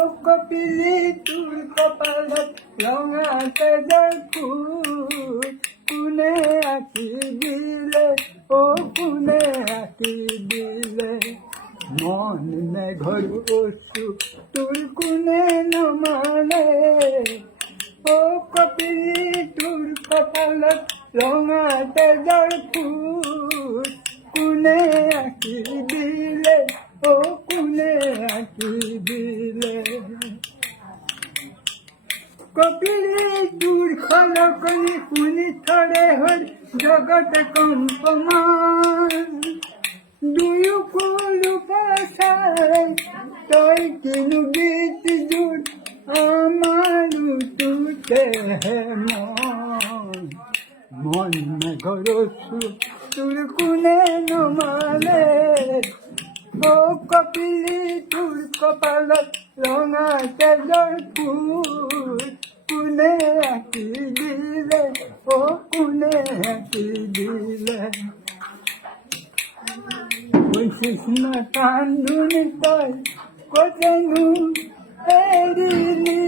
কপিলি তোৰ কপালত ৰঙা তেজৰ ফুল কোনে আঁকি দিলে কোনে আঁকি দিলে মন মেঘৰ অশ্ৰু তোৰ কোনে নমানে কপিলি তোৰ কপালত ৰঙা তেজৰ ফুল কোনে আঁকি দিলে কোনে আঁকি দিলে কপিলি তোৰ খলকনি শুনি থৰে হ'ল জগত কম্পমান দুয়ো কলো পাছাই তই কিনো গীত জোট আমাৰো তোতেহে মন মেঘৰ অশ্ৰু তোৰ কোনে নমালে কপিলি তোৰ কপালত ৰঙা তেজৰ ফুল কোনে আঁকি দিলে কোনে আঁকি দিলে কৃষ্ণ কান্দুনি তই কতেনো এৰিলি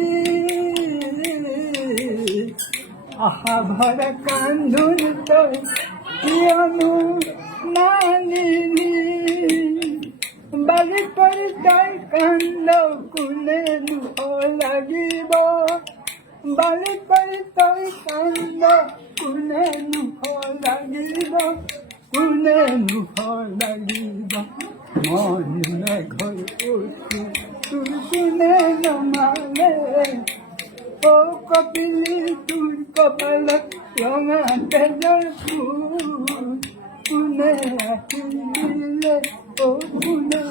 আশা ভৰা কান্দুনি তই কিয়নো নানিলি বালি পৰি তই কান্দ কোনে দুখ লাগিব বালি পৰি তই কান্দ কোনে দুখ লাগিব কোনে দুখ লাগিব মন মেঘৰ অশ্ৰু তোৰ কোনে নমালে কপিলি তোৰ কপালত ৰঙা তেজৰ ফুল কোনে আঁকি দিলে কোনে